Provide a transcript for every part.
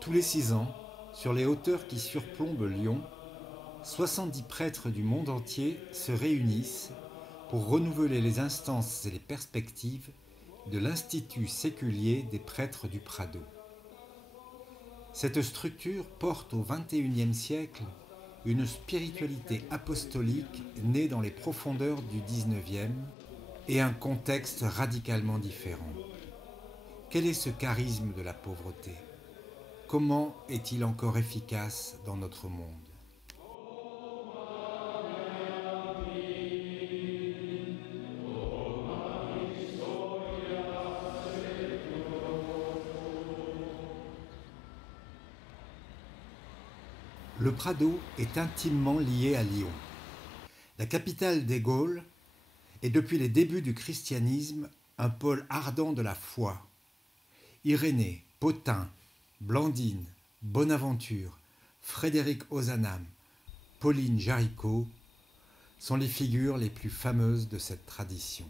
Tous les 6 ans, sur les hauteurs qui surplombent Lyon, 70 prêtres du monde entier se réunissent pour renouveler les instances et les perspectives de l'Institut séculier des prêtres du Prado. Cette structure porte au XXIe siècle une spiritualité apostolique née dans les profondeurs du XIXe et un contexte radicalement différent. Quel est ce charisme de la pauvreté ? Comment est-il encore efficace dans notre monde ? Le Prado est intimement lié à Lyon. La capitale des Gaules est depuis les débuts du christianisme un pôle ardent de la foi. Irénée, Pothin, Blandine, Bonaventure, Frédéric Ozanam, Pauline Jaricot sont les figures les plus fameuses de cette tradition.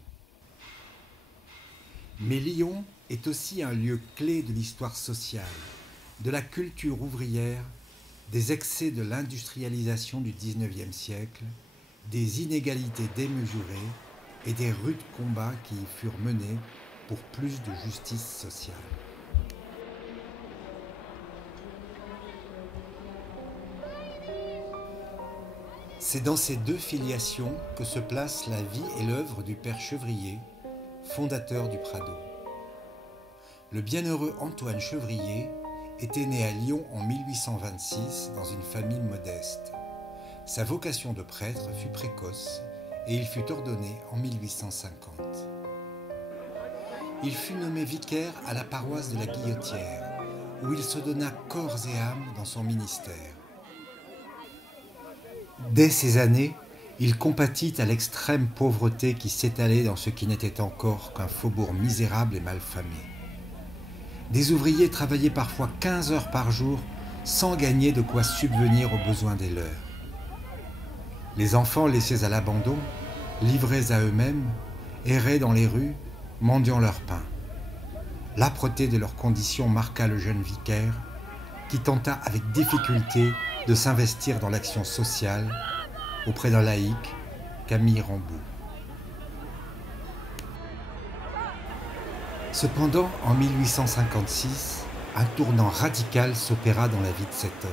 Mais Lyon est aussi un lieu clé de l'histoire sociale, de la culture ouvrière, des excès de l'industrialisation du XIXe siècle, des inégalités démesurées et des rudes combats qui y furent menés pour plus de justice sociale. C'est dans ces deux filiations que se placent la vie et l'œuvre du père Chevrier, fondateur du Prado. Le bienheureux Antoine Chevrier était né à Lyon en 1826 dans une famille modeste. Sa vocation de prêtre fut précoce et il fut ordonné en 1850. Il fut nommé vicaire à la paroisse de la Guillotière, où il se donna corps et âme dans son ministère. Dès ces années, il compatit à l'extrême pauvreté qui s'étalait dans ce qui n'était encore qu'un faubourg misérable et malfamé. Des ouvriers travaillaient parfois 15 heures par jour sans gagner de quoi subvenir aux besoins des leurs. Les enfants laissés à l'abandon, livrés à eux-mêmes, erraient dans les rues, mendiant leur pain. L'âpreté de leurs conditions marqua le jeune vicaire, qui tenta avec difficulté de s'investir dans l'action sociale auprès d'un laïc, Camille Rambaud. Cependant, en 1856, un tournant radical s'opéra dans la vie de cet homme.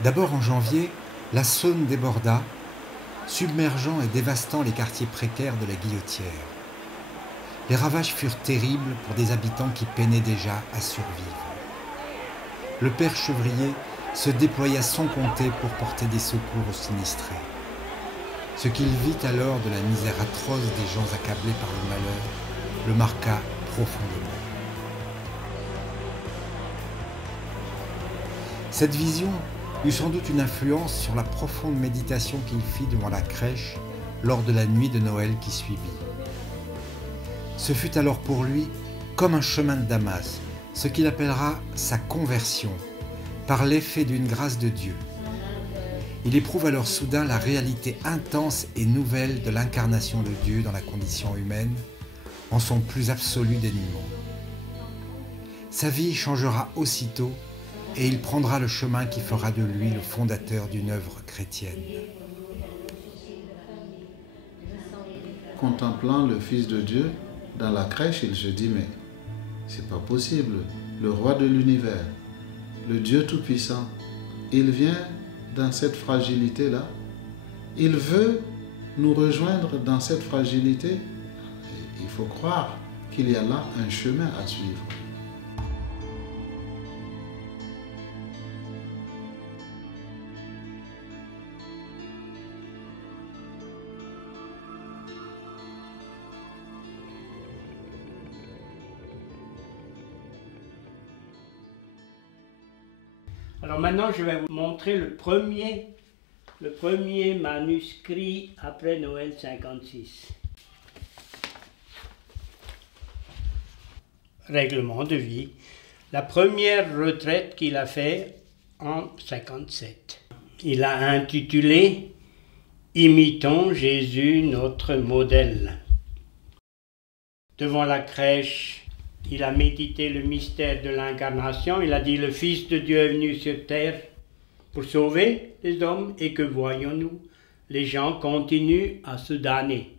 D'abord en janvier, la Saône déborda, submergeant et dévastant les quartiers précaires de la Guillotière. Les ravages furent terribles pour des habitants qui peinaient déjà à survivre. Le père Chevrier se déploya sans compter pour porter des secours aux sinistrés. Ce qu'il vit alors de la misère atroce des gens accablés par le malheur le marqua profondément. Cette vision eut sans doute une influence sur la profonde méditation qu'il fit devant la crèche lors de la nuit de Noël qui suivit. Ce fut alors pour lui comme un chemin de Damas, ce qu'il appellera sa conversion, par l'effet d'une grâce de Dieu. Il éprouve alors soudain la réalité intense et nouvelle de l'incarnation de Dieu dans la condition humaine, en son plus absolu dénuement. Sa vie changera aussitôt et il prendra le chemin qui fera de lui le fondateur d'une œuvre chrétienne. Contemplant le Fils de Dieu dans la crèche, il se dit, mais c'est pas possible, le roi de l'univers, le Dieu Tout-Puissant, il vient dans cette fragilité-là, il veut nous rejoindre dans cette fragilité. Il faut croire qu'il y a là un chemin à suivre. Alors maintenant, je vais vous montrer le premier manuscrit après Noël 56. Règlement de vie. La première retraite qu'il a fait en 57. Il a intitulé « Imitons Jésus, notre modèle ». Devant la crèche, il a médité le mystère de l'incarnation. Il a dit, le Fils de Dieu est venu sur terre pour sauver les hommes. Et que voyons-nous? Les gens continuent à se damner.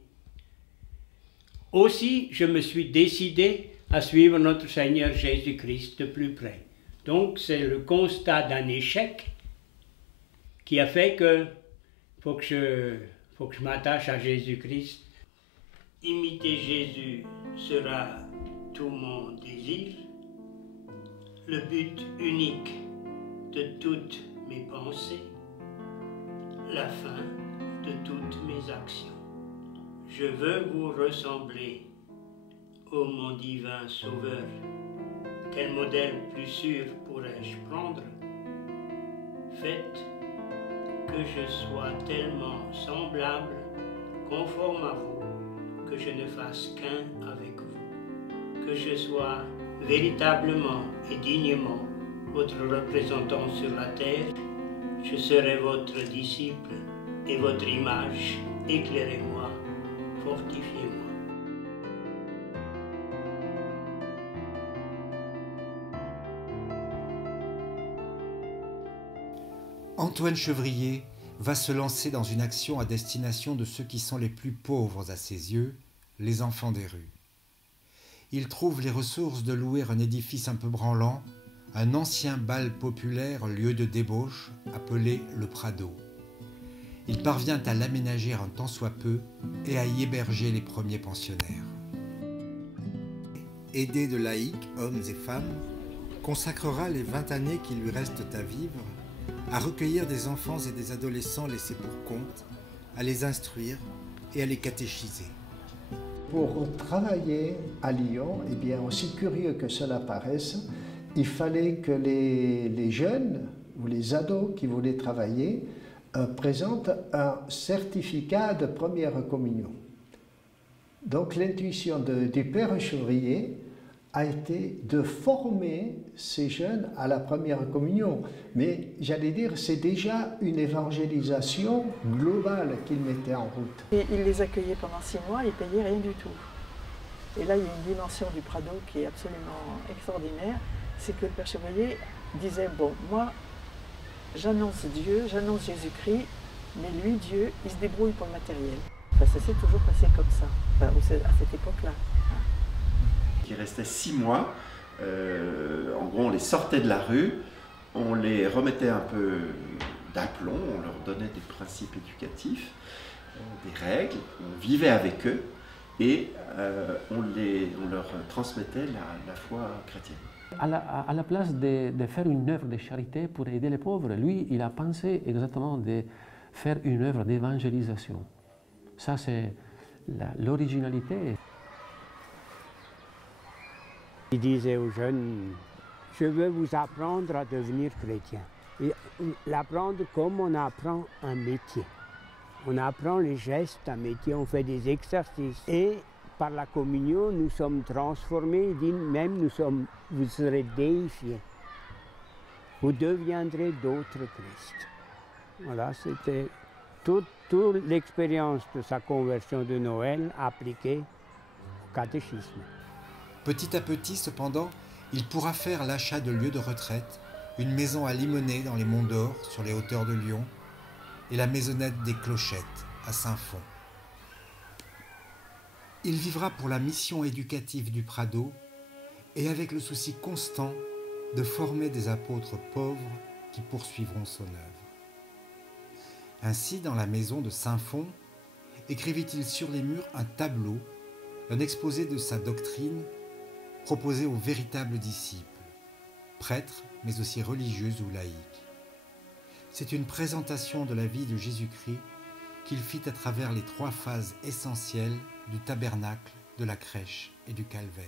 Aussi, je me suis décidé à suivre notre Seigneur Jésus-Christ de plus près. Donc, c'est le constat d'un échec qui a fait que faut que je m'attache à Jésus-Christ. Imiter Jésus sera tout mon désir, le but unique de toutes mes pensées, la fin de toutes mes actions. Je veux vous ressembler, ô mon divin Sauveur. Quel modèle plus sûr pourrais-je prendre? Faites que je sois tellement semblable, conforme à vous, que je ne fasse qu'un avec vous. Que je sois véritablement et dignement votre représentant sur la terre. Je serai votre disciple et votre image. Éclairez-moi, fortifiez-moi. Antoine Chevrier va se lancer dans une action à destination de ceux qui sont les plus pauvres à ses yeux, les enfants des rues. Il trouve les ressources de louer un édifice un peu branlant, un ancien bal populaire, lieu de débauche, appelé le Prado. Il parvient à l'aménager un tant soit peu et à y héberger les premiers pensionnaires. Aidé de laïcs, hommes et femmes, consacrera les 20 années qui lui restent à vivre à recueillir des enfants et des adolescents laissés pour compte, à les instruire et à les catéchiser. Pour travailler à Lyon, eh bien, aussi curieux que cela paraisse, il fallait que les jeunes ou les ados qui voulaient travailler présentent un certificat de première communion. Donc l'intuition du Père Chevrier a été de former ces jeunes à la première communion. Mais j'allais dire, c'est déjà une évangélisation globale qu'il mettait en route. Et il les accueillait pendant 6 mois, il payait rien du tout. Et là, il y a une dimension du Prado qui est absolument extraordinaire, c'est que le Père Chevrier disait, bon, moi, j'annonce Dieu, j'annonce Jésus-Christ, mais lui, Dieu, il se débrouille pour le matériel. Enfin, ça s'est toujours passé comme ça, enfin, à cette époque-là. Qui restait 6 mois. En gros, on les sortait de la rue, on les remettait un peu d'aplomb, on leur donnait des principes éducatifs, des règles, on vivait avec eux et on leur transmettait la foi chrétienne. À la place de faire une œuvre de charité pour aider les pauvres, lui, il a pensé exactement de faire une œuvre d'évangélisation. Ça, c'est l'originalité. Il disait aux jeunes, je veux vous apprendre à devenir chrétien. Et l'apprendre comme on apprend un métier. On apprend les gestes, un métier, on fait des exercices. Et par la communion, nous sommes transformés, il dit même vous serez déifiés. Vous deviendrez d'autres Christ. Voilà, c'était toute l'expérience de sa conversion de Noël appliquée au catéchisme. Petit à petit, cependant, il pourra faire l'achat de lieux de retraite, une maison à Limonest dans les Monts d'Or, sur les hauteurs de Lyon, et la maisonnette des Clochettes, à Saint-Fond. Il vivra pour la mission éducative du Prado, et avec le souci constant de former des apôtres pauvres qui poursuivront son œuvre. Ainsi, dans la maison de Saint-Fond, écrivit-il sur les murs un tableau, un exposé de sa doctrine, proposé aux véritables disciples, prêtres, mais aussi religieux ou laïcs. C'est une présentation de la vie de Jésus-Christ qu'il fit à travers les 3 phases essentielles du tabernacle, de la crèche et du calvaire.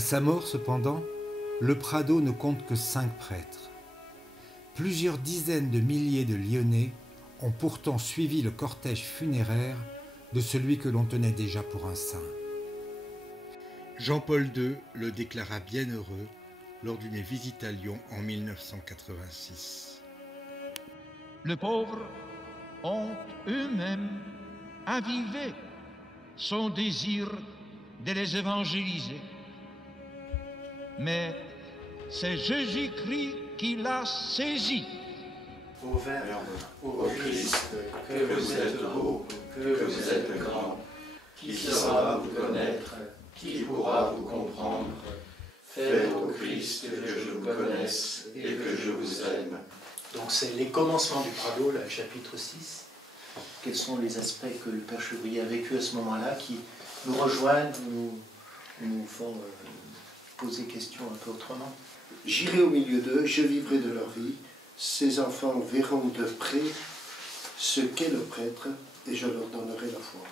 À sa mort, cependant, le Prado ne compte que 5 prêtres. Plusieurs dizaines de milliers de Lyonnais ont pourtant suivi le cortège funéraire de celui que l'on tenait déjà pour un saint. Jean-Paul II le déclara bienheureux lors d'une visite à Lyon en 1986. Les pauvres ont eux-mêmes avivé son désir de les évangéliser. Mais c'est Jésus-Christ qui l'a saisi. Ô Verbe, ô Christ, que vous êtes beau, que vous êtes grand, qui saura vous connaître, qui pourra vous comprendre. Faites au Christ que je vous connaisse et que je vous aime. Donc c'est les commencements du Prado, le chapitre 6. Quels sont les aspects que le Père Chevrier a vécu à ce moment-là qui nous rejoignent, nous font poser question un peu autrement? J'irai au milieu d'eux, je vivrai de leur vie. Ces enfants verront de près ce qu'est le prêtre et je leur donnerai la foi.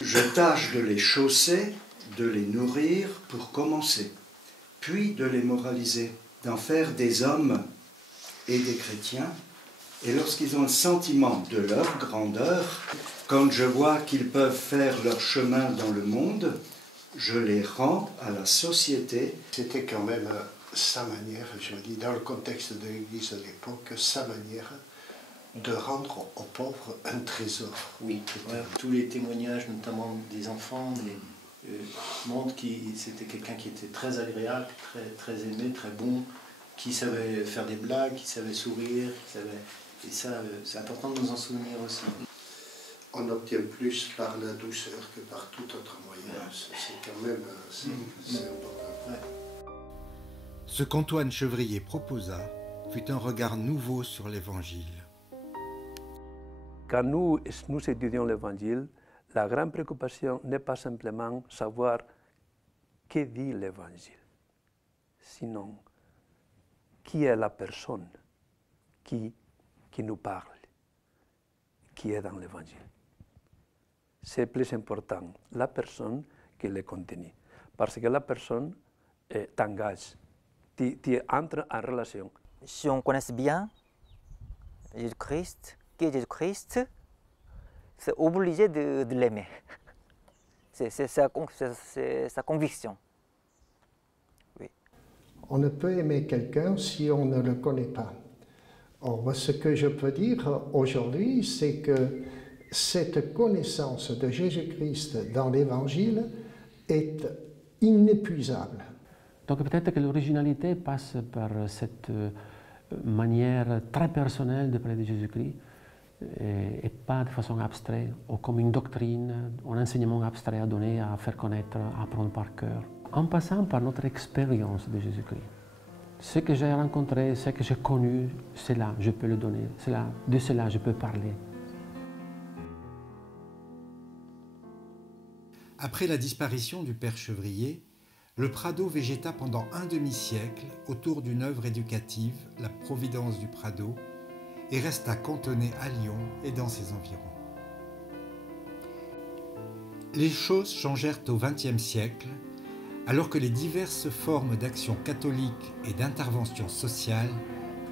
Je tâche de les chausser, de les nourrir pour commencer, puis de les moraliser, d'en faire des hommes et des chrétiens. Et lorsqu'ils ont le sentiment de leur grandeur, quand je vois qu'ils peuvent faire leur chemin dans le monde, je les rends à la société. C'était quand même sa manière, je me dis, dans le contexte de l'Église de l'époque, sa manière de rendre aux pauvres un trésor. Oui, ouais, tous les témoignages, notamment des enfants, montrent que c'était quelqu'un qui était très agréable, très aimé, très bon, qui savait faire des blagues, qui savait sourire, et ça, c'est important de nous en souvenir aussi. On obtient plus par la douceur que par tout autre moyen. C'est quand même c'est important. Ouais. Ce qu'Antoine Chevrier proposa fut un regard nouveau sur l'Évangile. Quand nous étudions l'Évangile, la grande préoccupation n'est pas simplement savoir que dit l'Évangile, sinon qui est la personne qui nous parle, qui est dans l'Évangile. C'est plus important la personne que le contenu, parce que la personne t'engage, tu entres en relation. Si on connaît bien Jésus-Christ, qui est Jésus-Christ, c'est obligé de l'aimer. C'est sa conviction. Oui. On ne peut aimer quelqu'un si on ne le connaît pas. Or, ce que je peux dire aujourd'hui, c'est que cette connaissance de Jésus-Christ dans l'Évangile est inépuisable. Donc peut-être que l'originalité passe par cette manière très personnelle de parler de Jésus-Christ et pas de façon abstraite, ou comme une doctrine, un enseignement abstrait à donner, à faire connaître, à apprendre par cœur. En passant par notre expérience de Jésus-Christ. Ce que j'ai rencontré, ce que j'ai connu, cela, je peux le donner, de cela, je peux parler. Après la disparition du père Chevrier, le Prado végéta pendant un demi-siècle autour d'une œuvre éducative, la Providence du Prado, et resta cantonné à Lyon et dans ses environs. Les choses changèrent au XXe siècle, alors que les diverses formes d'action catholique et d'intervention sociale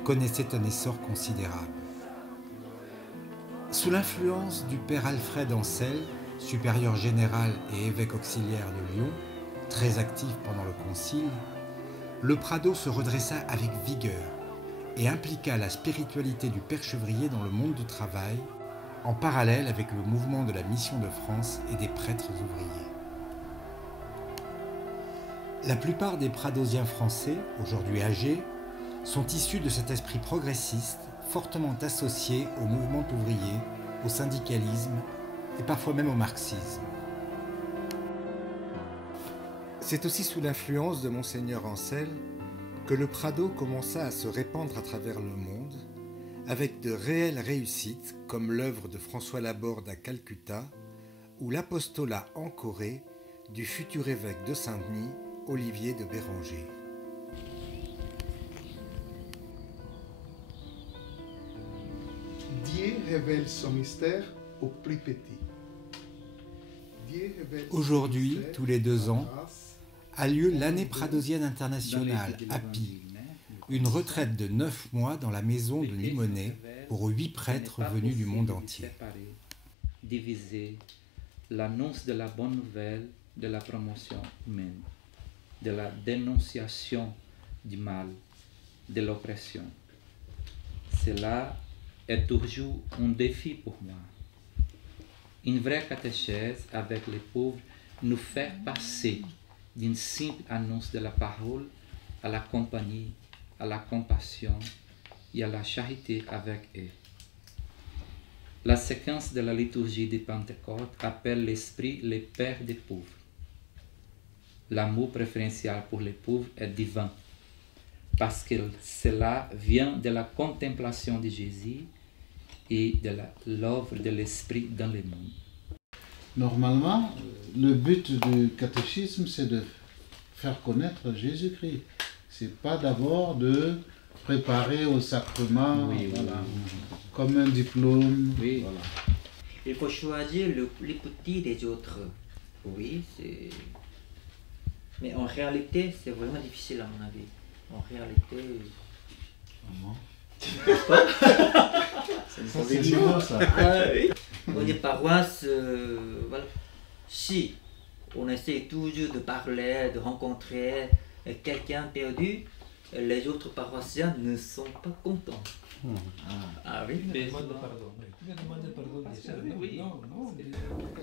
connaissaient un essor considérable. Sous l'influence du père Alfred Ancel, supérieur général et évêque auxiliaire de Lyon, très actif pendant le concile, le Prado se redressa avec vigueur et impliqua la spiritualité du père Chevrier dans le monde du travail, en parallèle avec le mouvement de la Mission de France et des prêtres ouvriers. La plupart des pradosiens français, aujourd'hui âgés, sont issus de cet esprit progressiste fortement associé au mouvement ouvrier, au syndicalisme et parfois même au marxisme. C'est aussi sous l'influence de Monseigneur Ancel que le Prado commença à se répandre à travers le monde, avec de réelles réussites comme l'œuvre de François Laborde à Calcutta ou l'apostolat en Corée du futur évêque de Saint-Denis, Olivier de Béranger. Dieu révèle son mystère aux plus petits. Aujourd'hui, tous les 2 ans, a lieu l'année pradosienne internationale, API, une retraite de 9 mois dans la maison de Limonest pour 8 prêtres venus du monde entier. Diviser l'annonce de la bonne nouvelle de la promotion humaine, de la dénonciation du mal, de l'oppression. Cela est toujours un défi pour moi. Une vraie catéchèse avec les pauvres nous fait passer d'une simple annonce de la parole à la compagnie, à la compassion et à la charité avec eux. La séquence de la liturgie de Pentecôte appelle l'Esprit le Père des pauvres. L'amour préférentiel pour les pauvres est divin, parce que cela vient de la contemplation de Jésus et de l'œuvre de l'Esprit dans le monde. Normalement, le but du catéchisme, c'est de faire connaître Jésus-Christ. C'est pas d'abord de préparer au sacrement, voilà, comme un diplôme. Oui. Voilà. Il faut choisir les petits des autres. Oui, c'est... Mais en réalité, c'est vraiment difficile à mon avis. En réalité... C'est une conviction, ça. Dans les paroisses, voilà. Si on essaie toujours de parler, de rencontrer quelqu'un perdu, les autres paroissiens ne sont pas contents. Ah oui, mais...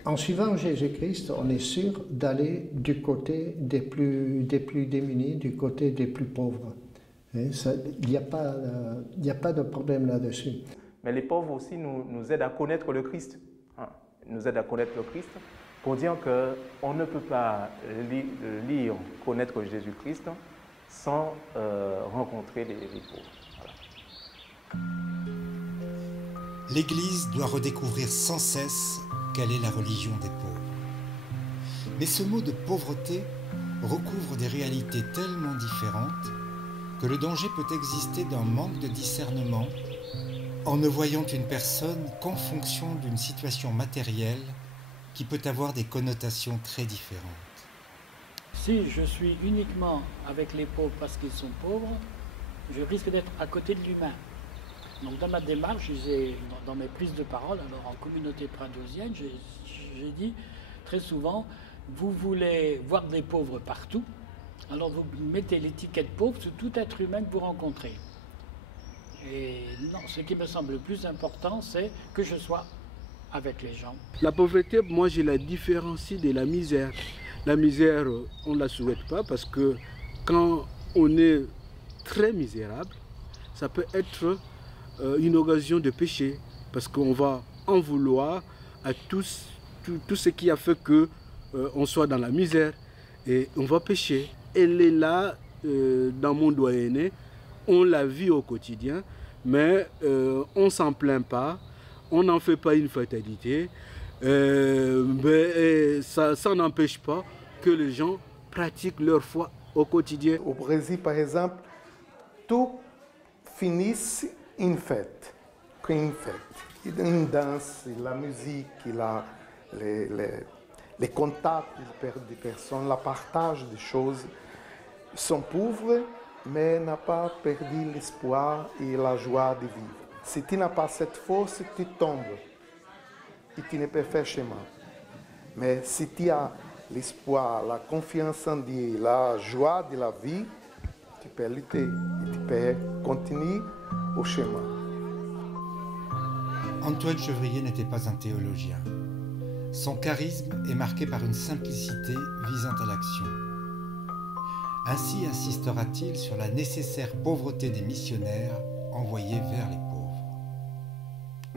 En suivant Jésus-Christ, on est sûr d'aller du côté des plus démunis, du côté des plus pauvres. Il n'y a pas de problème là-dessus. Mais les pauvres aussi nous aident à connaître le Christ. Nous aident à connaître le Christ pour dire qu'on ne peut pas lire, connaître Jésus-Christ sans rencontrer les pauvres. Voilà. L'Église doit redécouvrir sans cesse quelle est la religion des pauvres. Mais ce mot de pauvreté recouvre des réalités tellement différentes que le danger peut exister d'un manque de discernement en ne voyant une personne qu'en fonction d'une situation matérielle qui peut avoir des connotations très différentes. Si je suis uniquement avec les pauvres parce qu'ils sont pauvres, je risque d'être à côté de l'humain. Donc dans ma démarche, dans mes prises de parole, alors en communauté pradosienne, j'ai dit très souvent, vous voulez voir des pauvres partout, alors vous mettez l'étiquette pauvre sur tout être humain que vous rencontrez. Et non, ce qui me semble le plus important, c'est que je sois avec les gens. La pauvreté, moi, je la différencie de la misère. La misère, on ne la souhaite pas parce que quand on est très misérable, ça peut être une occasion de péché parce qu'on va en vouloir à tout ce qui a fait qu'on soit dans la misère et on va pécher. Elle est là dans mon doyenné, on la vit au quotidien, mais on ne s'en plaint pas, on n'en fait pas une fatalité, mais ça n'empêche pas que les gens pratiquent leur foi au quotidien. Au Brésil, par exemple, tout finit une fête, une une danse, la musique, les contacts des personnes, le partage des choses. Ils sont pauvres, mais n'ont pas perdu l'espoir et la joie de vivre. Si tu n'as pas cette force, tu tombes et tu ne peux faire chemin. Mais si tu as l'espoir, la confiance en Dieu, la joie de la vie, tu peux lutter et tu peux continuer au chemin. Antoine Chevrier n'était pas un théologien. Son charisme est marqué par une simplicité visant à l'action. Ainsi insistera-t-il sur la nécessaire pauvreté des missionnaires envoyés vers les pauvres.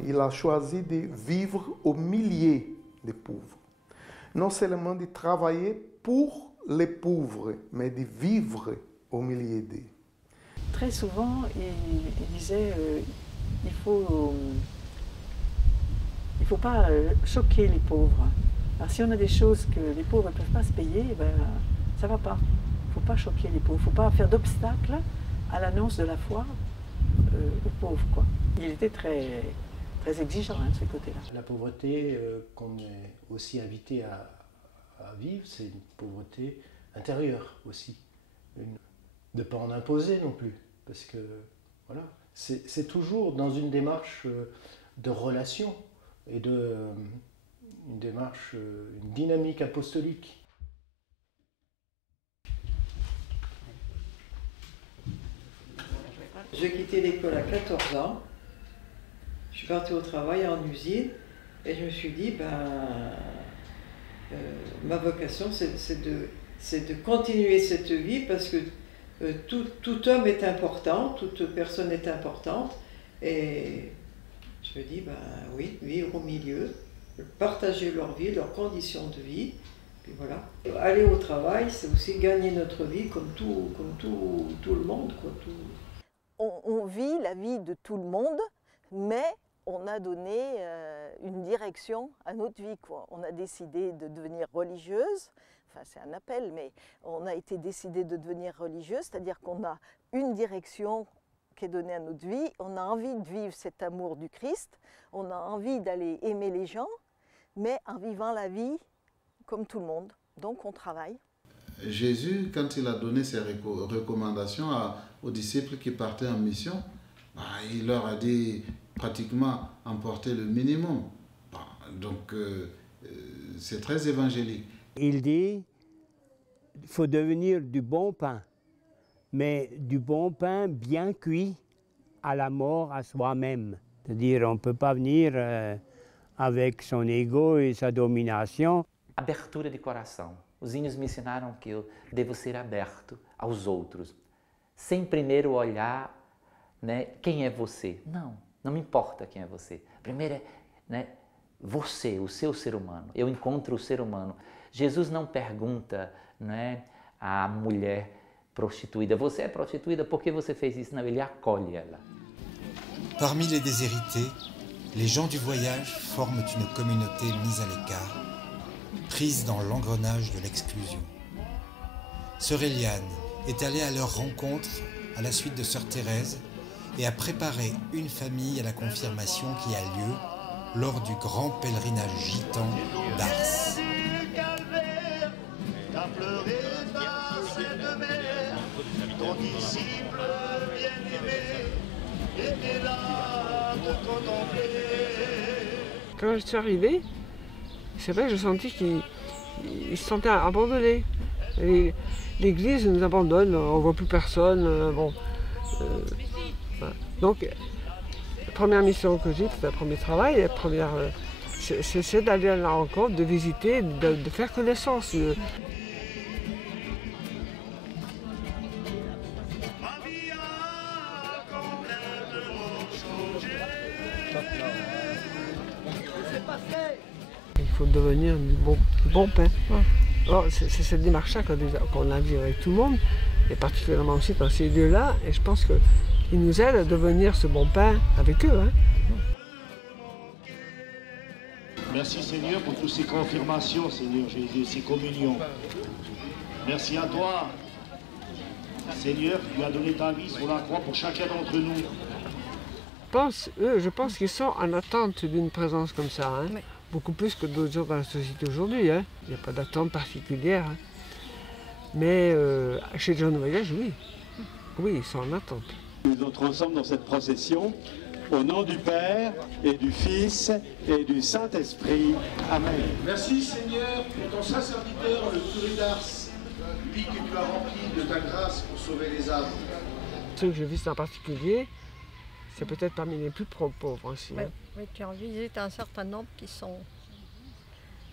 Il a choisi de vivre au milieu des pauvres. Non seulement de travailler pour les pauvres, mais de vivre au milieu d'eux. Très souvent, il disait il faut pas choquer les pauvres. Alors, si on a des choses que les pauvres ne peuvent pas se payer, ben, ça ne va pas. Il ne faut pas choquer les pauvres. Il ne faut pas faire d'obstacle à l'annonce de la foi aux pauvres, quoi. Il était très, très exigeant de ce côté-là. La pauvreté qu'on est aussi invité à vivre, c'est une pauvreté intérieure aussi. De ne pas en imposer non plus, parce que voilà, c'est toujours dans une démarche de relation et une démarche, une dynamique apostolique. J'ai quitté l'école à 14 ans, je suis partie au travail en usine et je me suis dit, ma vocation c'est de continuer cette vie parce que tout homme est important, toute personne est importante et je me dis, oui, vivre au milieu, partager leur vie, leurs conditions de vie, puis voilà. Aller au travail, c'est aussi gagner notre vie comme tout le monde, quoi. On vit la vie de tout le monde, mais on a donné une direction à notre vie, quoi. On a décidé de devenir religieuse, enfin c'est un appel, mais on a été décidé de devenir religieuse, c'est-à-dire qu'on a une direction qui est donnée à notre vie, on a envie de vivre cet amour du Christ, on a envie d'aller aimer les gens, mais en vivant la vie comme tout le monde, donc on travaille. Jésus, quand il a donné ses recommandations aux disciples qui partaient en mission, il leur a dit pratiquement emporter le minimum. Donc c'est très évangélique. Il dit qu'il faut devenir du bon pain, mais du bon pain bien cuit à la mort à soi-même. C'est-à-dire on ne peut pas venir avec son ego et sa domination. Abertura de coração. Os índios me ensinaram que eu devo ser aberto aos outros, sem primeiro olhar, né, quem é você. Não me importa quem é você. Primeiro é, né, você, o seu ser humano. Eu encontro o ser humano. Jesus não pergunta, né, à mulher prostituída, você é prostituída, por que você fez isso? Não, ele acolhe ela. Parmi les déshérités, les gens du voyage forment une communauté mise à l'écart, prise dans l'engrenage de l'exclusion. Sœur Eliane est allée à leur rencontre à la suite de Sœur Thérèse et a préparé une famille à la confirmation qui a lieu lors du grand pèlerinage gitan d'Ars. Ton disciple bien-aimé était là de contempler. Quand je suis arrivée, c'est vrai que je sentis qu'ils se sentaient abandonnés. L'église nous abandonne, on ne voit plus personne. Voilà. Donc, la première mission que j'ai, le premier travail, c'est d'aller à la rencontre, de visiter, de faire connaissance. Il faut devenir du bon pain. C'est cette démarche-là qu'on a vue avec tout le monde, et particulièrement aussi dans ces lieux-là, et je pense qu'ils nous aident à devenir ce bon pain avec eux. Merci Seigneur pour toutes ces confirmations, Seigneur Jésus, ces communions. Merci à toi, Seigneur, tu as donné ta vie sur la croix pour chacun d'entre nous. Je pense qu'ils sont en attente d'une présence comme ça, hein. Oui. Beaucoup plus que d'autres gens dans la société aujourd'hui. Hein. Il n'y a pas d'attente particulière. Hein. Mais chez les gens de voyage, oui. Oui, ils sont en attente. Nous entrons ensemble dans cette procession, au nom du Père et du Fils et du Saint-Esprit. Amen. Merci Seigneur pour ton saint serviteur, le curé d'Ars, lui que tu as rempli de ta grâce pour sauver les âmes. Ceux que je visite en particulier, c'est peut-être parmi les plus pauvres aussi. Oui, oui, tu en visites un certain nombre qui sont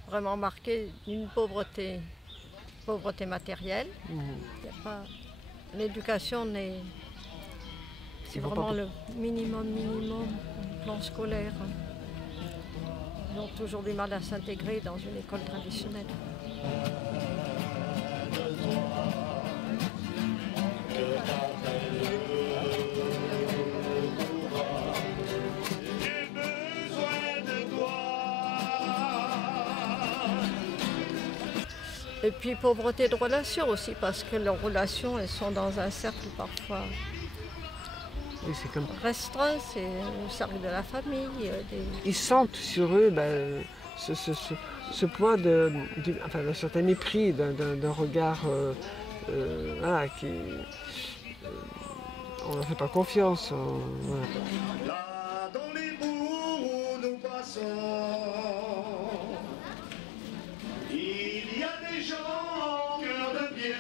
vraiment marqués d'une pauvreté matérielle. L'éducation c'est vraiment le minimum au plan scolaire. Ils ont toujours du mal à s'intégrer dans une école traditionnelle. Et puis pauvreté de relations aussi, parce que leurs relations, elles sont dans un cercle parfois restreint, c'est le cercle de la famille. Ils sentent sur eux ce poids d'un certain mépris, d'un regard voilà, qui... on ne fait pas confiance. Voilà. Là, dans les bourgs où nous passons, il y a des gens cœur de pierre.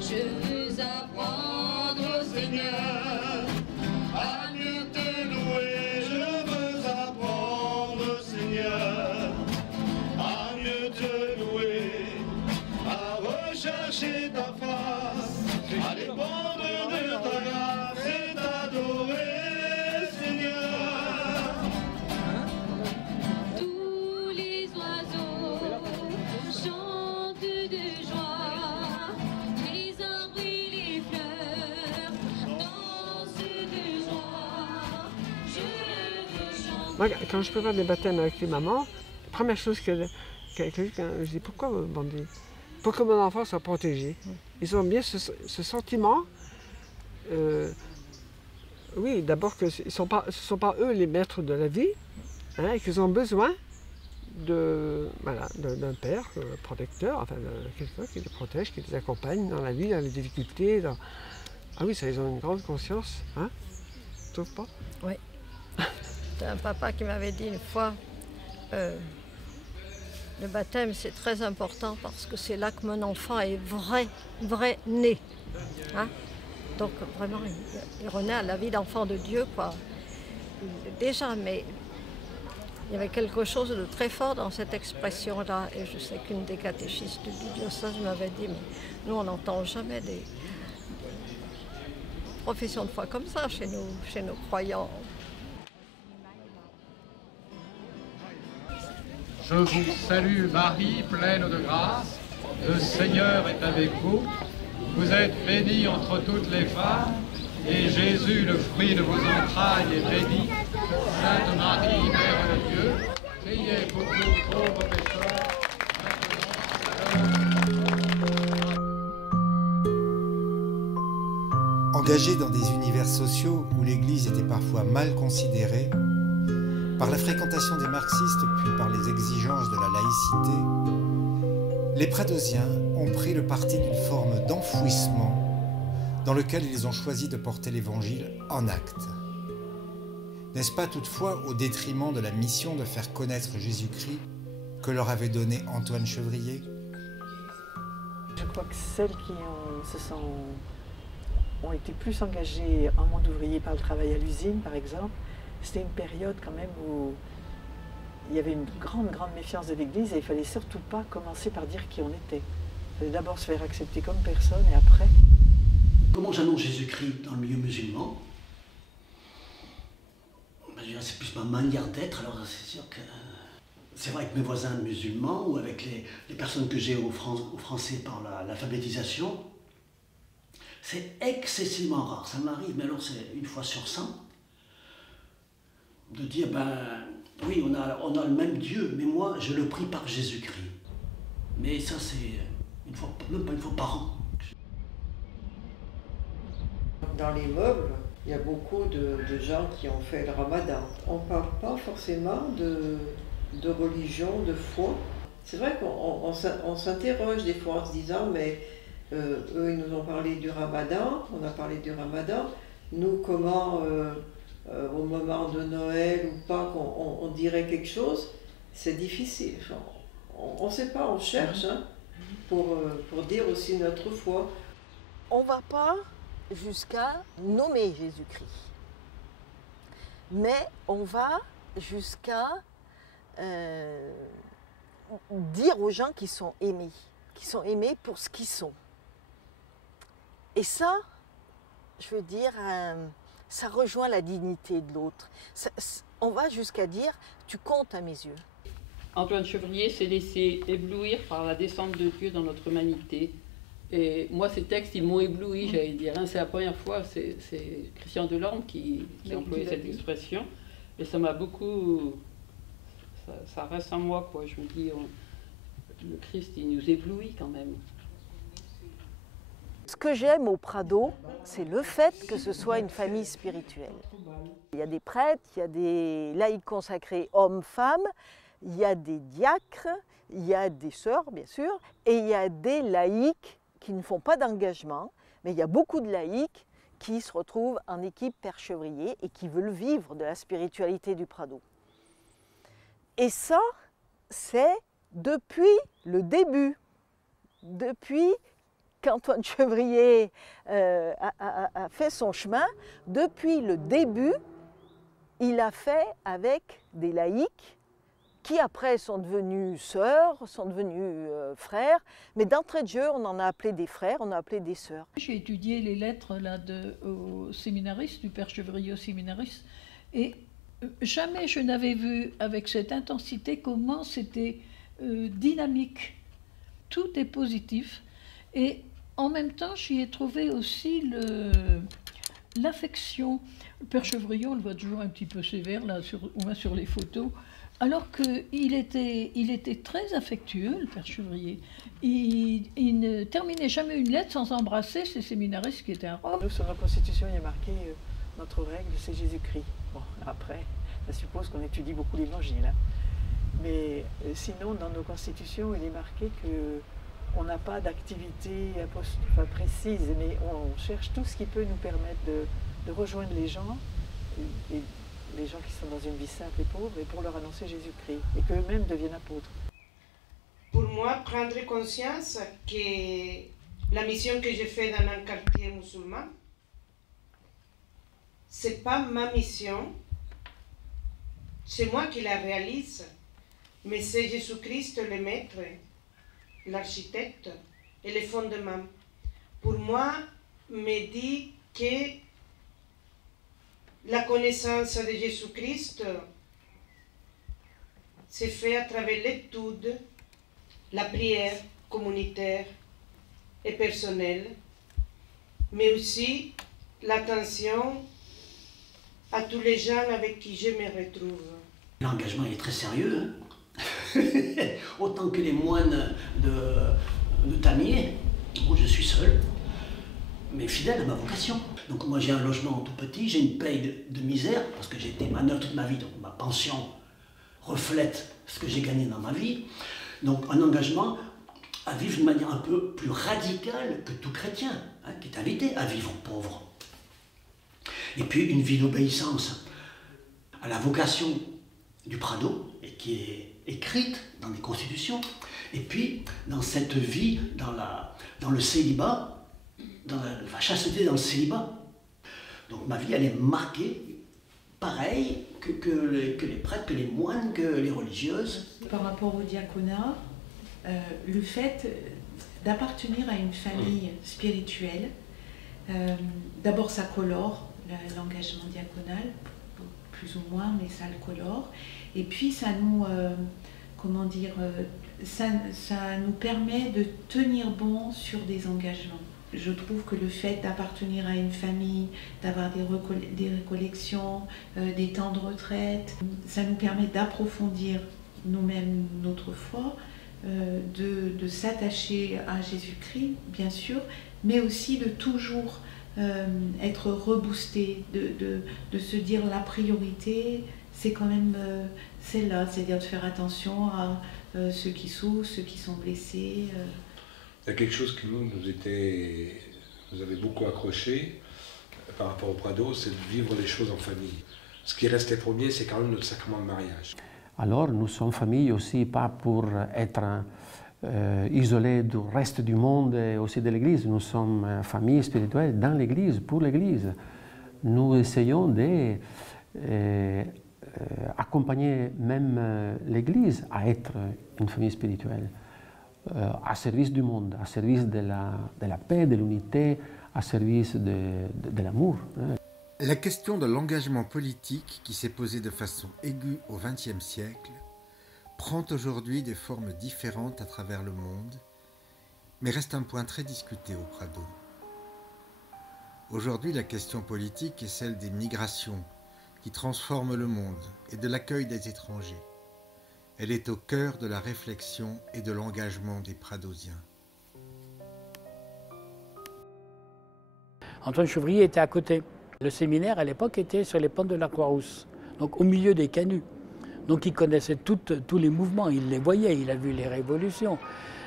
Je veux apprendre au Seigneur à mieux te louer. Je veux apprendre, Seigneur, à mieux te louer, à rechercher ta face, à dépendre de ta grâce et t'adorer, Seigneur. Tous les oiseaux chantent de joie, les arbres et les fleurs dansent de joie. Je veux chanter. Moi, quand je prépare des baptêmes avec les mamans, la première chose que je dis, pourquoi vous bandez? Pour que mon enfant soit protégé. Ils ont bien ce sentiment, oui, d'abord que ce ne sont pas eux les maîtres de la vie, hein, et qu'ils ont besoin d'un père protecteur, enfin de quelqu'un qui les protège, qui les accompagne dans la vie, dans les difficultés. Ah oui, ça, ils ont une grande conscience, hein? Tu trouves pas? Oui. C'est un papa qui m'avait dit une fois, le baptême c'est très important parce que c'est là que mon enfant est vrai né. Hein? Donc vraiment, il renaît à la vie d'enfant de Dieu, quoi. Déjà, mais il y avait quelque chose de très fort dans cette expression-là. Et je sais qu'une des catéchistes du diocèse m'avait dit, mais nous on n'entend jamais des professions de foi comme ça chez nos croyants. Je vous salue Marie, pleine de grâce, le Seigneur est avec vous. Vous êtes bénie entre toutes les femmes, et Jésus, le fruit de vos entrailles, est béni. Sainte Marie, Mère de Dieu, priez pour nous pauvres pécheurs. Engagé dans des univers sociaux où l'Église était parfois mal considérée, par la fréquentation des marxistes puis par les exigences de la laïcité, les pradosiens ont pris le parti d'une forme d'enfouissement dans lequel ils ont choisi de porter l'Évangile en actes. N'est-ce pas toutefois au détriment de la mission de faire connaître Jésus-Christ que leur avait donné Antoine Chevrier? Je crois que celles qui ont été plus engagées en monde ouvrier par le travail à l'usine, par exemple, c'était une période quand même où il y avait une grande méfiance de l'Église et il ne fallait surtout pas commencer par dire qui on était. Il fallait d'abord se faire accepter comme personne et après... Comment j'annonce Jésus-Christ dans le milieu musulman? C'est plus ma manière d'être, alors c'est sûr que... C'est vrai avec mes voisins musulmans ou avec les personnes que j'ai au français par l'alphabétisation, c'est excessivement rare. Ça m'arrive, mais alors c'est une fois sur 100. De dire, oui, on a le même Dieu, mais moi, je le prie par Jésus-Christ. Mais ça, c'est même pas une fois par an. Dans les meubles, il y a beaucoup de gens qui ont fait le ramadan. On ne parle pas forcément de religion, de foi. C'est vrai qu'on s'interroge des fois en se disant, mais eux, ils nous ont parlé du ramadan, on a parlé du ramadan. Nous, comment... au moment de Noël ou Pâques, on dirait quelque chose, c'est difficile. Enfin, on ne sait pas, on cherche pour dire aussi notre foi. On ne va pas jusqu'à nommer Jésus-Christ, mais on va jusqu'à dire aux gens qu'ils sont aimés pour ce qu'ils sont. Et ça, je veux dire... ça rejoint la dignité de l'autre. On va jusqu'à dire « tu comptes à mes yeux ». Antoine Chevrier s'est laissé éblouir par la descente de Dieu dans notre humanité. Et moi, ces textes, ils m'ont ébloui, j'allais dire. C'est la première fois, c'est Christian Delorme qui employait cette expression. Et ça m'a beaucoup... Ça reste en moi, quoi. Je me dis, le Christ, il nous éblouit quand même. que j'aime au Prado, c'est le fait que ce soit une famille spirituelle. Il y a des prêtres, il y a des laïcs consacrés hommes-femmes, il y a des diacres, il y a des sœurs bien sûr, et il y a des laïcs qui ne font pas d'engagement, mais il y a beaucoup de laïcs qui se retrouvent en équipe Père Chevrier et qui veulent vivre de la spiritualité du Prado. Et ça, c'est depuis le début, depuis qu'Antoine Chevrier a fait son chemin, depuis le début, il a fait avec des laïcs qui après sont devenus sœurs, sont devenus frères, mais d'entrée de jeu, on en a appelé des frères, on a appelé des sœurs. J'ai étudié les lettres là, aux séminaristes, du Père Chevrier aux séminaristes, et jamais je n'avais vu avec cette intensité comment c'était dynamique. Tout est positif, et en même temps, j'y ai trouvé aussi l'affection. Le Père Chevrier, on le voit toujours un petit peu sévère, là, au moins sur les photos, alors qu'il était très affectueux, le Père Chevrier. Il ne terminait jamais une lettre sans embrasser ses séminaristes qui étaient à Rome. Nous, sur la Constitution, il y a marqué notre règle, c'est Jésus-Christ. Bon, après, ça suppose qu'on étudie beaucoup l'Évangile. Hein. Mais sinon, dans nos constitutions, il est marqué qu'on n'a pas d'activité précise, mais on cherche tout ce qui peut nous permettre de rejoindre les gens, et les gens qui sont dans une vie simple et pauvre, et pour leur annoncer Jésus-Christ, et qu'eux-mêmes deviennent apôtres. Pour moi, prendre conscience que la mission que je fais dans un quartier musulman, c'est pas ma mission, c'est moi qui la réalise, mais c'est Jésus-Christ le maître, l'architecte et le fondement. Pour moi, me dit que la connaissance de Jésus-Christ se fait à travers l'étude, la prière communautaire et personnelle, mais aussi l'attention à tous les gens avec qui je me retrouve. L'engagement est très sérieux, hein. Autant que les moines de Tamier. Moi, je suis seul, mais fidèle à ma vocation. Donc moi, j'ai un logement tout petit, j'ai une paye de misère, parce que j'ai été manœuvre toute ma vie, donc ma pension reflète ce que j'ai gagné dans ma vie. Donc un engagement à vivre d'une manière un peu plus radicale que tout chrétien, hein, qui est invité à vivre pauvre. Et puis une vie d'obéissance à la vocation du Prado, et qui est écrite dans les constitutions, et puis dans cette vie, dans le célibat, dans la chasteté dans le célibat. Donc ma vie, elle est marquée, pareil que les prêtres, que les moines, que les religieuses. Par rapport au diaconat, le fait d'appartenir à une famille spirituelle, d'abord ça colore l'engagement diaconal, plus ou moins, mais ça le colore. Et puis ça nous, comment dire, ça nous permet de tenir bon sur des engagements. Je trouve que le fait d'appartenir à une famille, d'avoir des récollections, des temps de retraite, ça nous permet d'approfondir nous-mêmes notre foi, de s'attacher à Jésus-Christ, bien sûr, mais aussi de toujours être reboosté, de se dire la priorité, c'est quand même celle-là, c'est-à-dire de faire attention à ceux qui souffrent, ceux qui sont blessés. Il y a quelque chose qui nous avait beaucoup accroché par rapport au Prado, c'est de vivre les choses en famille. Ce qui restait premier, c'est quand même notre sacrement de mariage. Alors nous sommes famille aussi, pas pour être isolés du reste du monde et aussi de l'Église. Nous sommes famille spirituelle dans l'Église, pour l'Église. Nous essayons d'accompagner même l'Église à être une famille spirituelle. À service du monde, à service de la paix, de l'unité, à service de l'amour. La question de l'engagement politique qui s'est posée de façon aiguë au XXe siècle prend aujourd'hui des formes différentes à travers le monde, mais reste un point très discuté au Prado. Aujourd'hui, la question politique est celle des migrations qui transforment le monde et de l'accueil des étrangers. Elle est au cœur de la réflexion et de l'engagement des Pradosiens. Antoine Chevrier était à côté. Le séminaire, à l'époque, était sur les pentes de la Croix-Rousse, donc au milieu des canuts. Donc il connaissait tous les mouvements, il les voyait, il a vu les révolutions.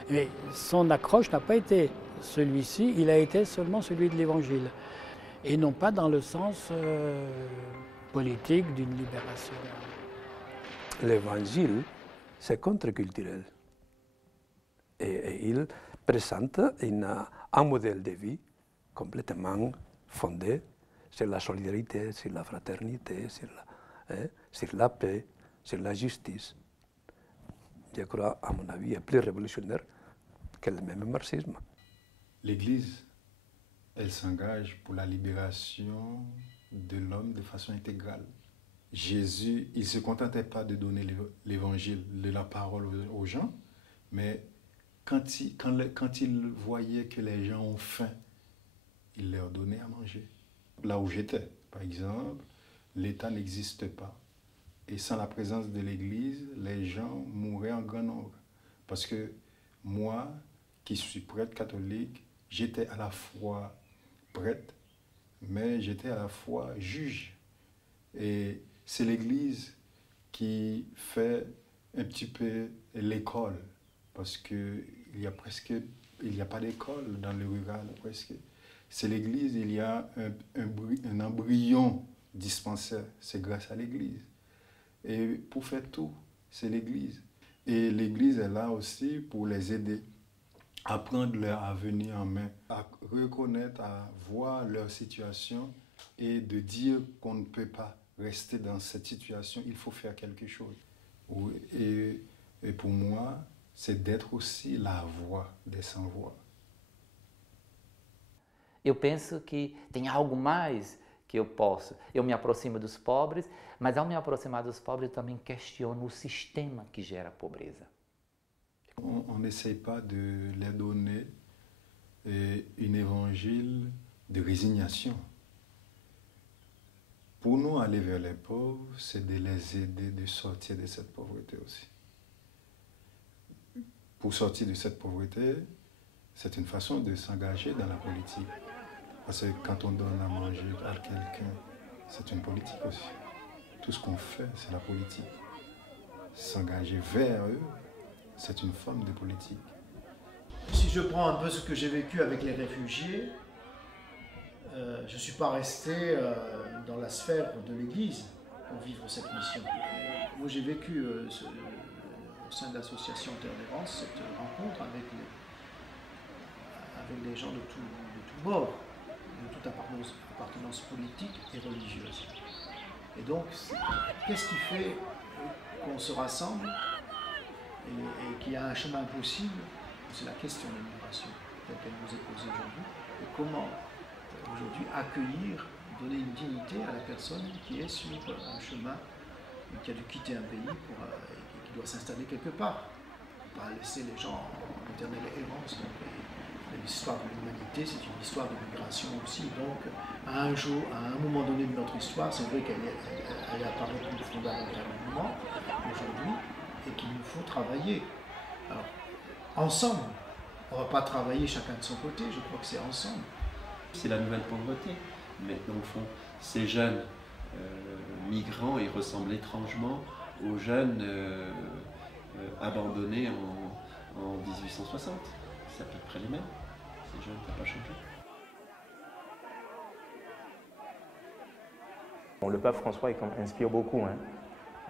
Mais son accroche n'a pas été celui-ci, il a été seulement celui de l'Évangile. Et non pas dans le sens politique d'une libération. L'Évangile, c'est contre-culturel. Et il présente un modèle de vie complètement fondé sur la solidarité, sur la fraternité, sur la paix, sur la justice. Je crois, à mon avis, est plus révolutionnaire que le même marxisme. L'Église, elle s'engage pour la libération de l'homme de façon intégrale. Jésus, il ne se contentait pas de donner l'évangile, de la parole aux gens, mais quand il voyait que les gens ont faim, il leur donnait à manger. Là où j'étais, par exemple, l'État n'existe pas. Et sans la présence de l'Église, les gens mourraient en grand nombre. Parce que moi, qui suis prêtre catholique, j'étais à la fois prêtre, mais j'étais à la fois juge. Et c'est l'Église qui fait un petit peu l'école, parce qu'il n'y a pas d'école dans le rural presque. C'est l'Église, il y a un embryon dispensaire, c'est grâce à l'Église. Et pour faire tout, c'est l'Église. Et l'Église est là aussi pour les aider à prendre leur avenir en main, à reconnaître, à voir leur situation et de dire qu'on ne peut pas rester dans cette situation, il faut faire quelque chose. Et pour moi, c'est d'être aussi la voix des sans-voix. Eu penso que tem algo mais que eu posso. Eu me aproximo dos pobres, mas ao me aproximar dos pobres, eu também questiono o sistema que gera a pobreza. On n'essaye pas de leur donner un évangile de résignation. Pour nous, aller vers les pauvres, c'est de les aider de sortir de cette pauvreté aussi. Pour sortir de cette pauvreté, c'est une façon de s'engager dans la politique. Parce que quand on donne à manger à quelqu'un, c'est une politique aussi. Tout ce qu'on fait, c'est la politique. S'engager vers eux, c'est une forme de politique. Si je prends un peu ce que j'ai vécu avec les réfugiés, je ne suis pas resté dans la sphère de l'Église pour vivre cette mission. Moi, j'ai vécu au sein de l'association Terre d'Errance cette rencontre avec les gens de tout bord, de toute appartenance politique et religieuse. Et donc, qu'est-ce qui fait qu'on se rassemble et qu'il y a un chemin possible? C'est la question de l'immigration, telle qu'elle nous est posée aujourd'hui. Et comment aujourd'hui accueillir, donner une dignité à la personne qui est sur un chemin et qui a dû quitter un pays et qui doit s'installer quelque part. On ne peut pas laisser les gens en éternelle errance. L'histoire de l'humanité, c'est une histoire de migration aussi. Donc, à un moment donné de notre histoire, c'est vrai qu'elle apparaît plus fondamentalement aujourd'hui et qu'il nous faut travailler. Alors, ensemble, on ne va pas travailler chacun de son côté, je crois que c'est ensemble. C'est la nouvelle pauvreté, mais dans le fond, ces jeunes migrants, ils ressemblent étrangement aux jeunes abandonnés en 1860. C'est à peu près les mêmes. Ces jeunes n'ont pas changé. Bon, le pape François inspire beaucoup. Hein.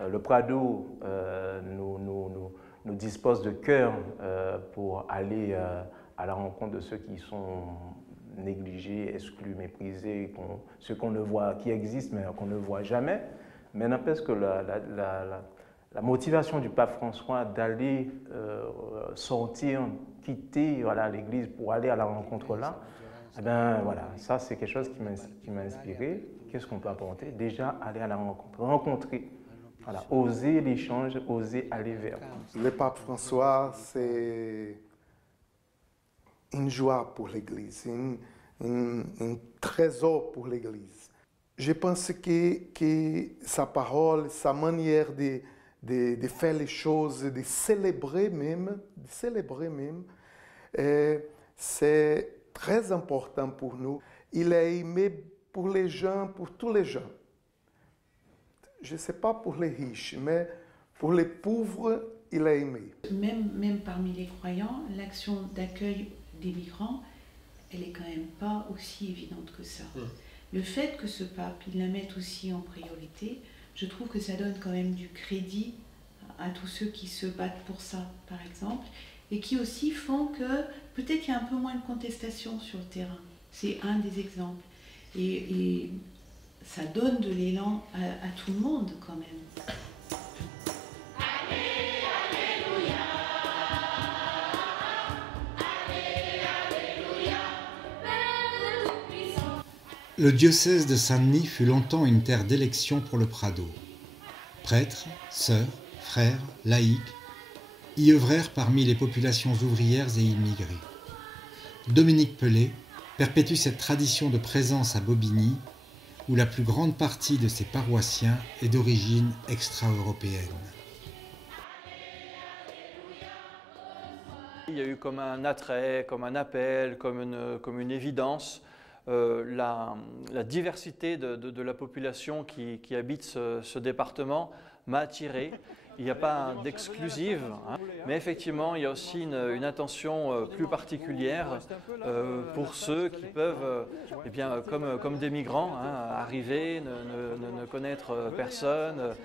Le Prado nous dispose de cœur pour aller à la rencontre de ceux qui sont négligés, exclus, méprisés, ceux qu'on ne voit, qui existent mais qu'on ne voit jamais. Mais n'empêche que la motivation du pape François d'aller sortir, quitter l'Église pour aller à la rencontre là, eh ben, voilà, ça c'est quelque chose qui m'a inspiré. Qu'est-ce qu'on peut apporter? Déjà, aller à la rencontre, rencontrer, voilà, oser l'échange, oser aller vers. Le pape François, c'est une joie pour l'Église, un trésor pour l'Église. Je pense que sa parole, sa manière de faire les choses, de célébrer même, c'est très important pour nous. il est aimé pour les gens, pour tous les gens. Je ne sais pas pour les riches, mais pour les pauvres, il est aimé. Même parmi les croyants, l'action d'accueil des migrants, elle n'est quand même pas aussi évidente que ça. Le fait que ce pape, il la mette aussi en priorité, je trouve que ça donne quand même du crédit à tous ceux qui se battent pour ça, par exemple, et qui aussi font que peut-être il y a un peu moins de contestation sur le terrain. C'est un des exemples. Et ça donne de l'élan à tout le monde quand même. Le diocèse de Saint-Denis fut longtemps une terre d'élection pour le Prado. Prêtres, sœurs, frères, laïcs y œuvrèrent parmi les populations ouvrières et immigrées. Dominique Pelé perpétue cette tradition de présence à Bobigny, où la plus grande partie de ses paroissiens est d'origine extra-européenne. Il y a eu comme un attrait, comme un appel, comme une évidence. La diversité de la population qui habite ce département m'a attiré. Il n'y a pas d'exclusive, hein, mais effectivement, il y a aussi une intention plus particulière pour ceux qui peuvent, eh bien, comme des migrants, hein, arriver, ne connaître personne,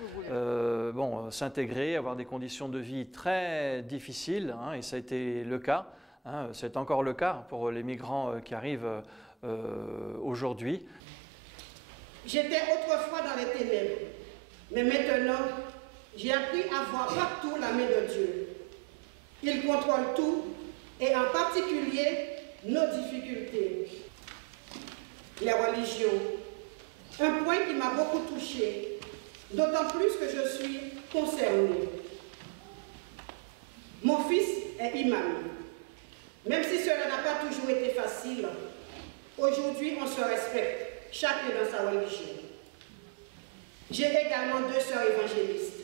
s'intégrer, avoir des conditions de vie très difficiles, hein, et ça a été le cas. Hein, c'est encore le cas pour les migrants qui arrivent aujourd'hui. J'étais autrefois dans les ténèbres, mais maintenant, j'ai appris à voir partout la main de Dieu. Il contrôle tout, et en particulier nos difficultés. Les religions. Un point qui m'a beaucoup touchée, d'autant plus que je suis concernée. Mon fils est imam. Même si cela n'a pas toujours été facile, aujourd'hui on se respecte, chacun dans sa religion. J'ai également 2 sœurs évangélistes.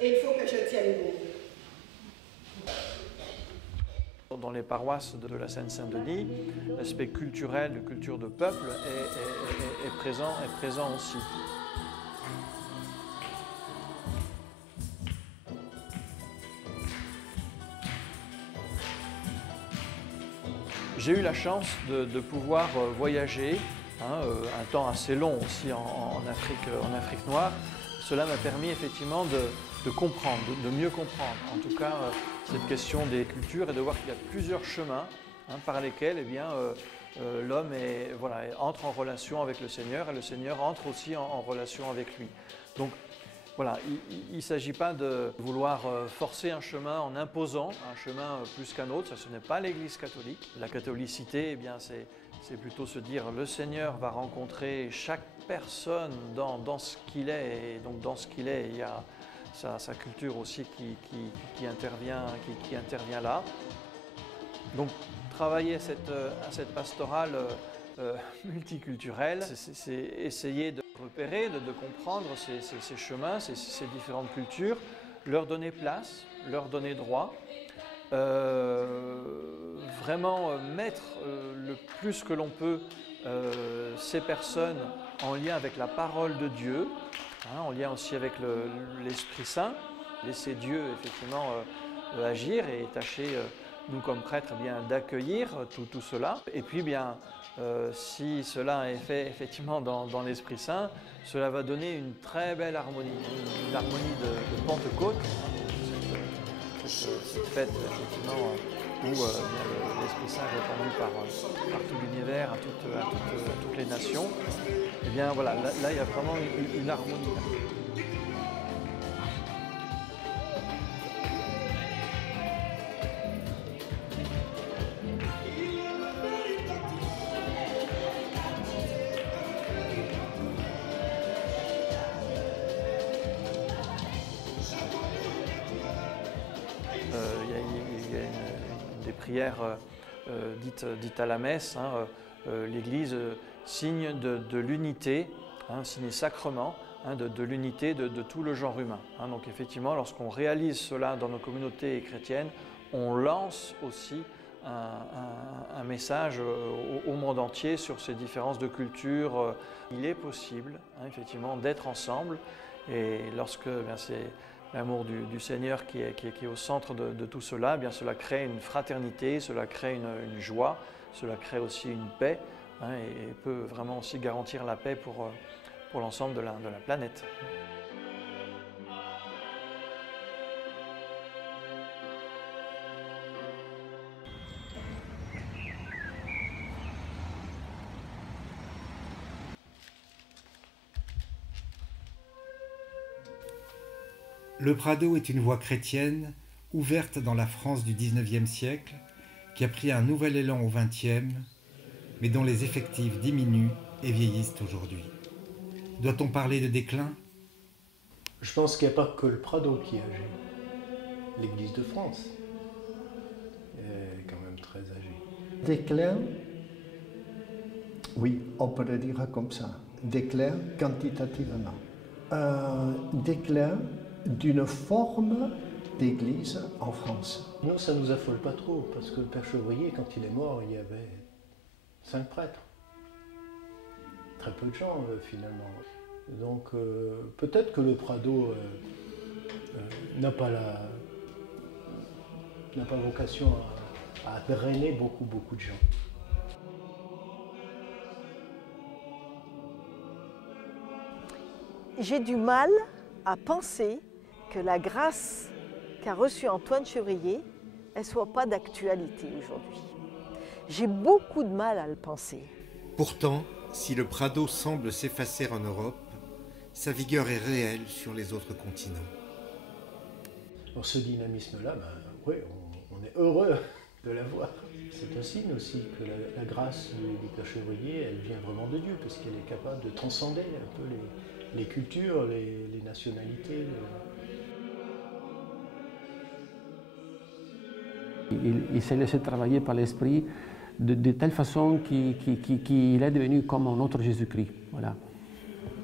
Et il faut que je tienne bon. Dans les paroisses de la Seine-Saint-Denis, l'aspect culturel, de culture de peuple est présent aussi. J'ai eu la chance de pouvoir voyager, hein, un temps assez long aussi en Afrique noire. Cela m'a permis effectivement de comprendre, de mieux comprendre, en tout cas, cette question des cultures et de voir qu'il y a plusieurs chemins, hein, par lesquels eh bien, l'homme entre en relation avec le Seigneur et le Seigneur entre aussi en relation avec lui. Donc voilà, il ne s'agit pas de vouloir forcer un chemin en imposant un chemin plus qu'un autre, ça ce n'est pas l'Église catholique. La catholicité, eh bien, c'est plutôt se dire le Seigneur va rencontrer chaque personne dans ce qu'il est, et donc dans ce qu'il est, il y a sa culture aussi qui intervient là. Donc travailler à cette pastorale multiculturelle, c'est essayer de repérer, de comprendre ces chemins, ces différentes cultures, leur donner place, leur donner droit, vraiment mettre le plus que l'on peut ces personnes en lien avec la parole de Dieu, hein, en lien aussi avec l'Esprit Saint, laisser Dieu effectivement agir et tâcher, nous comme prêtres, bien d'accueillir tout cela. Et puis bien, si cela est fait effectivement dans l'Esprit Saint, cela va donner une très belle harmonie, une harmonie de Pentecôte, cette fête effectivement où l'Esprit Saint est répandu par tout l'univers, à toutes les nations. Et bien voilà, là il y a vraiment une harmonie. Il y a des prières dites à la messe, hein, l'Église signe de l'unité, hein, signe sacrement, hein, de l'unité de tout le genre humain. Hein. Donc effectivement, lorsqu'on réalise cela dans nos communautés chrétiennes, on lance aussi un message au monde entier sur ces différences de culture. Il est possible, hein, effectivement, d'être ensemble, et lorsque c'est l'amour du Seigneur qui est au centre de tout cela, bien, cela crée une fraternité, cela crée une joie, cela crée aussi une paix, hein, et peut vraiment aussi garantir la paix pour l'ensemble de la planète. Le Prado est une voie chrétienne ouverte dans la France du XIXe siècle, qui a pris un nouvel élan au XXe, mais dont les effectifs diminuent et vieillissent aujourd'hui. Doit-on parler de déclin? Je pense qu'il n'y a pas que le Prado qui est âgé. L'Église de France est quand même très âgée. Déclin, oui, on peut le dire comme ça. Déclin quantitativement. Déclin d'une forme d'église en France. Nous, ça ne nous affole pas trop, parce que le Père Chevrier, quand il est mort, il y avait 5 prêtres. Très peu de gens, finalement. Donc, peut-être que le Prado n'a pas vocation à drainer beaucoup de gens. J'ai du mal à penser que la grâce qu'a reçue Antoine Chevrier, elle ne soit pas d'actualité aujourd'hui. J'ai beaucoup de mal à le penser. Pourtant, si le Prado semble s'effacer en Europe, sa vigueur est réelle sur les autres continents. Alors ce dynamisme-là, oui, on est heureux de l'avoir. C'est un signe aussi que la grâce du Père Chevrier, elle vient vraiment de Dieu, parce qu'elle est capable de transcender un peu les cultures, les nationalités. Il s'est laissé travailler par l'Esprit de telle façon qu'il est devenu comme un autre Jésus-Christ. Voilà.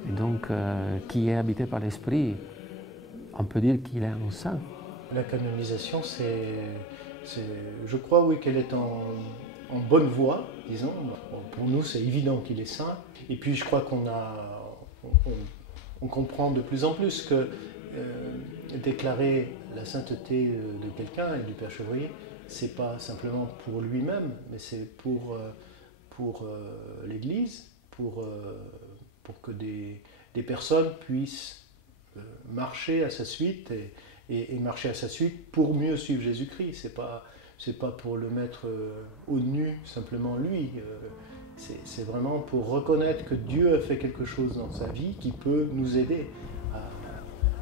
Et donc, qui est habité par l'Esprit, on peut dire qu'il est un saint. La canonisation, je crois, oui, qu'elle est en bonne voie, disons. Bon, pour nous, c'est évident qu'il est saint. Et puis, je crois on comprend de plus en plus que déclarer la sainteté de quelqu'un et du Père Chevrier, c'est pas simplement pour lui-même, mais c'est pour l'Église, pour que des personnes puissent marcher à sa suite et marcher à sa suite pour mieux suivre Jésus-Christ. C'est pas pour le mettre au nu simplement lui. C'est vraiment pour reconnaître que Dieu a fait quelque chose dans sa vie qui peut nous aider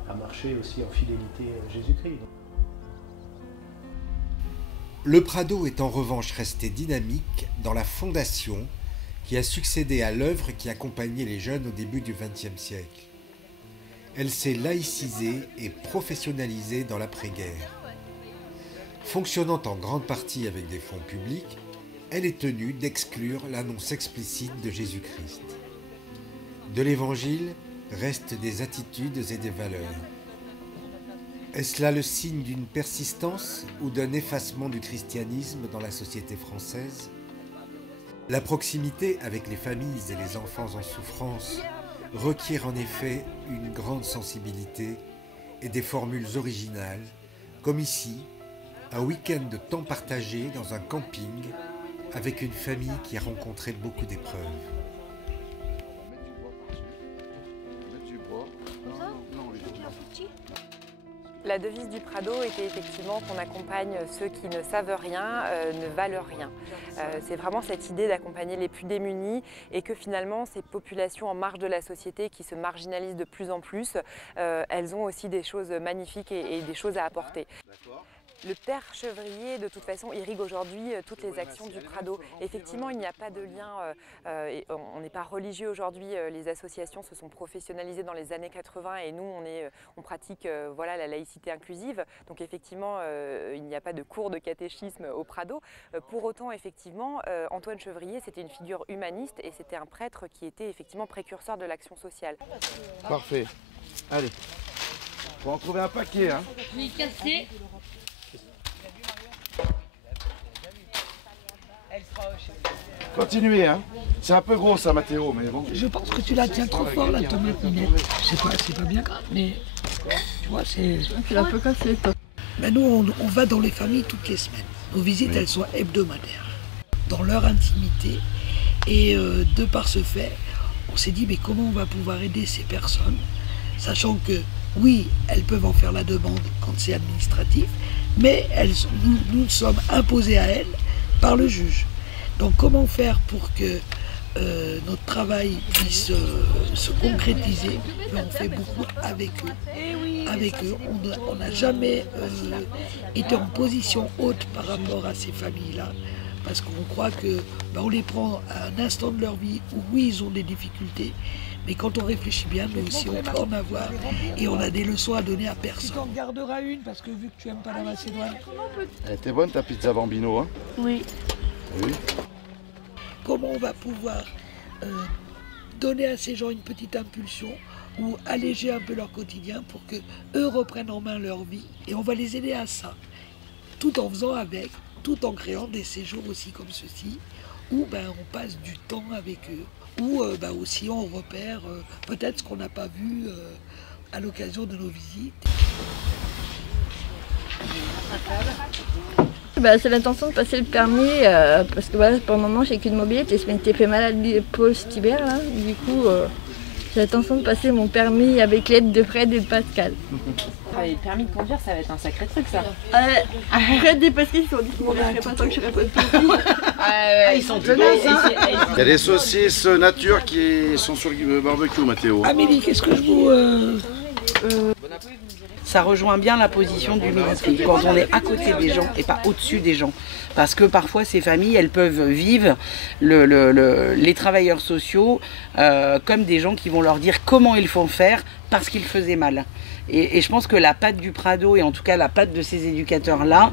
à marcher aussi en fidélité à Jésus-Christ. Le Prado est en revanche resté dynamique dans la fondation qui a succédé à l'œuvre qui accompagnait les jeunes au début du XXe siècle. Elle s'est laïcisée et professionnalisée dans l'après-guerre. Fonctionnant en grande partie avec des fonds publics, elle est tenue d'exclure l'annonce explicite de Jésus-Christ. De l'Évangile restent des attitudes et des valeurs. Est-ce là le signe d'une persistance ou d'un effacement du christianisme dans la société française? La proximité avec les familles et les enfants en souffrance requiert en effet une grande sensibilité et des formules originales, comme ici, un week-end de temps partagé dans un camping avec une famille qui a rencontré beaucoup d'épreuves. La devise du Prado était effectivement qu'on accompagne ceux qui ne savent rien, ne valent rien. C'est vraiment cette idée d'accompagner les plus démunis et que finalement ces populations en marge de la société qui se marginalisent de plus en plus, elles ont aussi des choses magnifiques et des choses à apporter. Le Père Chevrier, de toute façon, irrigue aujourd'hui toutes les actions du Prado. Effectivement, il n'y a pas de lien, on n'est pas religieux aujourd'hui, les associations se sont professionnalisées dans les années 80 et nous, on pratique voilà, la laïcité inclusive. Donc effectivement, il n'y a pas de cours de catéchisme au Prado. Pour autant, effectivement, Antoine Chevrier, c'était une figure humaniste et c'était un prêtre qui était effectivement précurseur de l'action sociale. Parfait. Allez, faut en trouver un paquet. Hein. Je vais casser. Continuez, hein. C'est un peu gros ça, Mathéo, mais bon. Je pense que tu la tiens trop fort, la tomate minette. C'est pas bien grave, mais tu vois, c'est... Tu l'as un peu cassé, toi. Mais nous, on va dans les familles toutes les semaines. Nos visites, elles sont hebdomadaires, dans leur intimité. Et de par ce fait, on s'est dit, mais comment on va pouvoir aider ces personnes, sachant que, oui, elles peuvent en faire la demande quand c'est administratif, mais nous sommes imposés à elles par le juge. Donc comment faire pour que notre travail puisse se concrétiser? On fait beaucoup avec eux. On n'a jamais été en position haute par rapport à ces familles-là, parce qu'on croit que on les prend à un instant de leur vie où oui, ils ont des difficultés, mais quand on réfléchit bien, nous aussi on peut en avoir et on a des leçons à donner à personne. Tu t'en garderas une parce que vu que tu n'aimes pas la Macédoine. Elle était bonne ta pizza Bambino, hein? Oui. Oui. Comment on va pouvoir donner à ces gens une petite impulsion ou alléger un peu leur quotidien pour qu'eux reprennent en main leur vie, et on va les aider à ça, tout en faisant avec, tout en créant des séjours aussi comme ceci, où on passe du temps avec eux, où aussi on repère peut-être ce qu'on n'a pas vu à l'occasion de nos visites. C'est l'intention de passer le permis parce que voilà, pour le moment j'ai qu'une mobilette et je m'étais fait malade de l'épaule cet hiver là. Du coup j'ai l'intention de passer mon permis avec l'aide de Fred et de Pascal. Le permis de conduire, ça va être un sacré truc ça. Fred et Pascal ils sont dit qu'on ne ferait pas tant que je ferais pas de permis. Ils sont tenaces hein. Il y a des saucisses nature qui sont sur le barbecue, Mathéo. Amélie, qu'est-ce que je vous... Ça rejoint bien la position d'humilité, quand on est à côté des gens et pas au-dessus des gens. Parce que parfois ces familles, elles peuvent vivre les travailleurs sociaux comme des gens qui vont leur dire comment ils font faire parce qu'ils faisaient mal. Et je pense que la patte du Prado, et en tout cas la patte de ces éducateurs-là,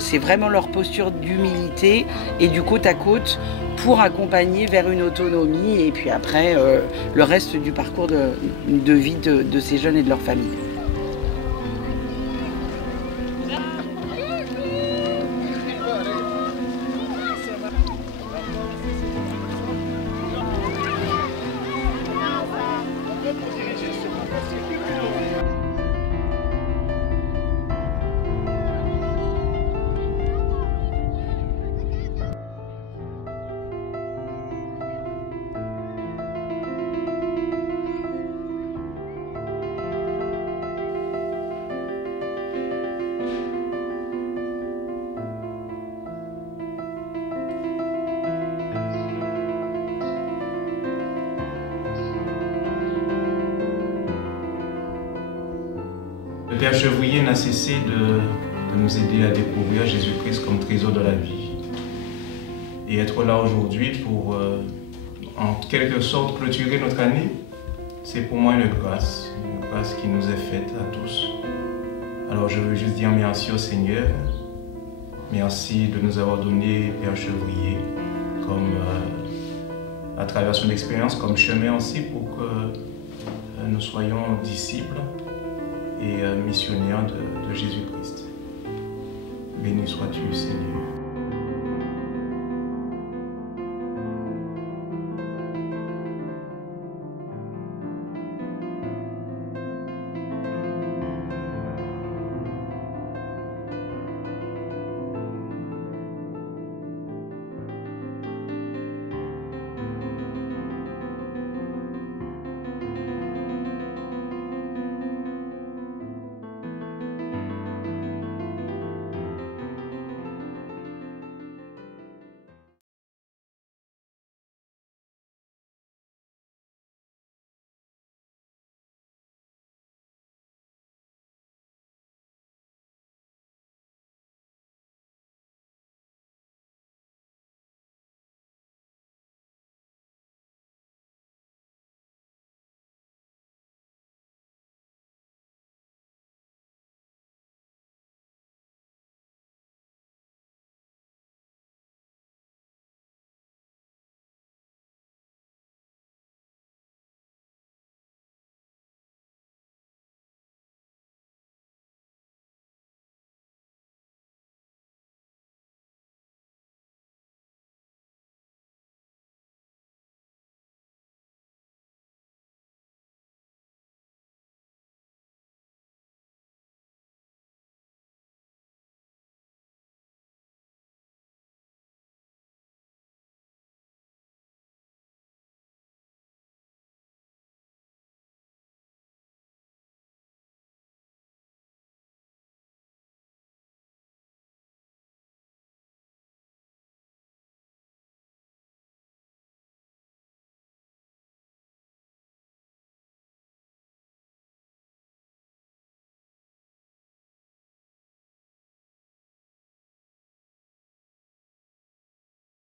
c'est vraiment leur posture d'humilité et du côte à côte pour accompagner vers une autonomie et puis après le reste du parcours de vie de ces jeunes et de leurs familles. Le Père Chevrier n'a cessé de nous aider à découvrir Jésus-Christ comme trésor de la vie. Et être là aujourd'hui pour, en quelque sorte, clôturer notre année, c'est pour moi une grâce qui nous est faite à tous. Alors je veux juste dire merci au Seigneur, merci de nous avoir donné Père Chevrier comme, à travers son expérience, comme chemin aussi pour que nous soyons disciples et missionnaire de Jésus-Christ. Béni sois-tu, Seigneur.